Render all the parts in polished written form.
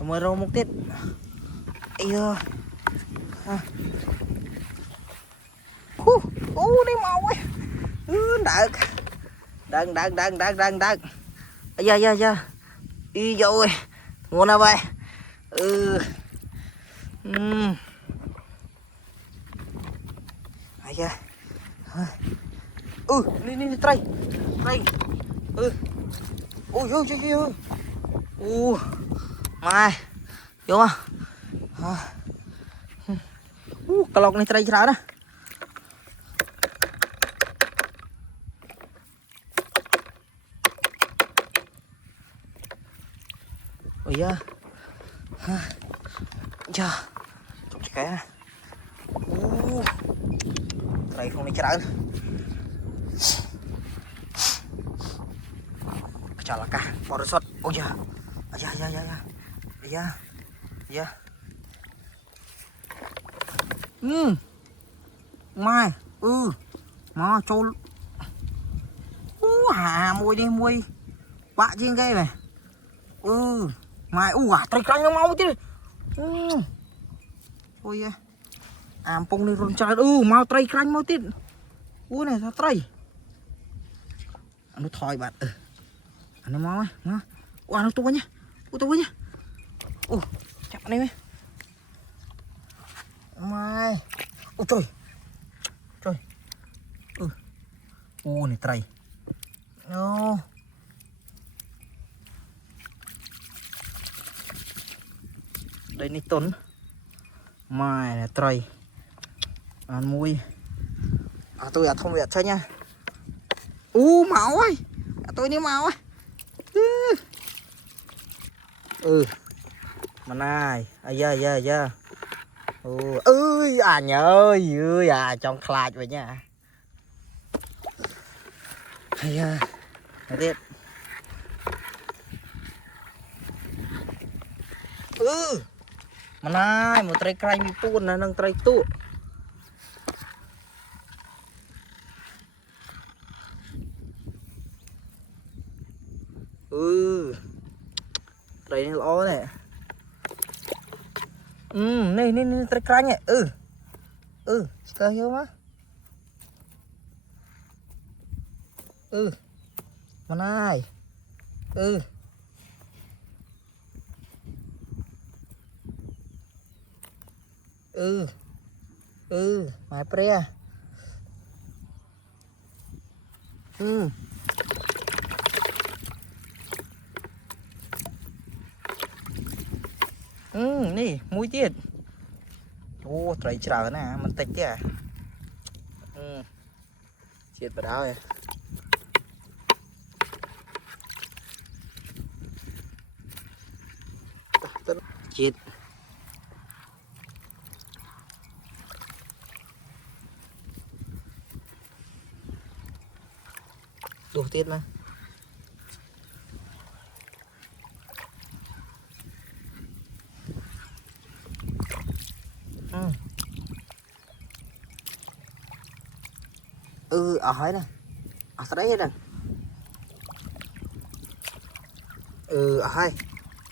Mới rau một tiết. Ây da. Đi mau ấy. Đặng. Dạ. Ý dâu ơi. Ngon nào vậy? Ai da. Đi, trai. Vô. Mai. Vô mà. Cái lọc này trai chả đó. Ôi da. Chà. Chọc cái. Trai không này chả nữa. Chả là cả. Bỏ được xuất. Ôi da. Dạ. Mai. Mà trôn. Mùi đi mùi. Bạ trên cây này. Mai. Trai canh nó mau chứ. Ôi da. Ampung đi rôn trái. Mau trai canh mau tiết. Này sao trai. Nó thòi bạn. Nó mau ấy. Nó to nhá. Chạm này mấy. Mai. Trời. Này trai. Đây này Tuấn. Mai này trai. Ăn mui. Tôi không biết thôi nha. Máu ơi. Tôi đi máu ấy. Mà này. Da. Nhớ trong khlại vậy nha. Nói tiếp. Mà này một trai cray mi tuôn là nâng trai tụ. Trai này lõ này. Này trai cray này. Ska vô má. Mà này. Mày pre. Nè, mũi tiết. Trời trời nè, mình tịch kìa. Chết vào đó rồi. Chết. Đủ tiết mà. Ở hỏi nè. Ở đây hết rồi.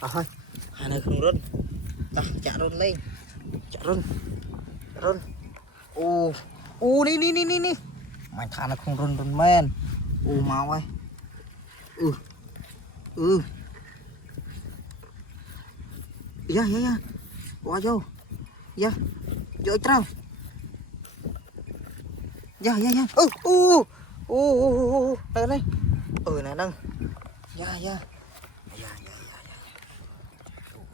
Ở hai này không run. Chả run lên. Đi. Mày thà nó không run men. Mau ơi. Dạ. Qua vô. Dạ. Vô trao. Dạ. Đây. Này nâng. Dạ.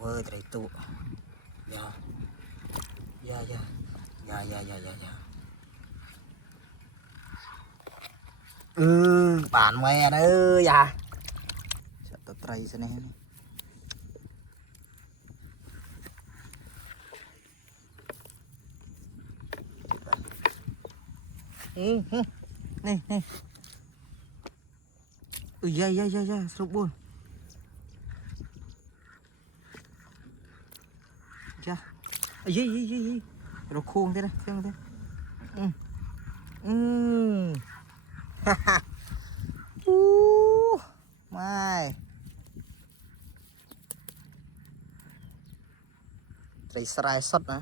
Ơi trời tụ. Dạ. Bạn mẹ nữa dạ. Sợ tao trai thế này. Này. Dạ, sụp buồn. Dạ. Gì. Nó khôn thế này, xem thế. Mai. ត្រីស្រែសុទ្ធណា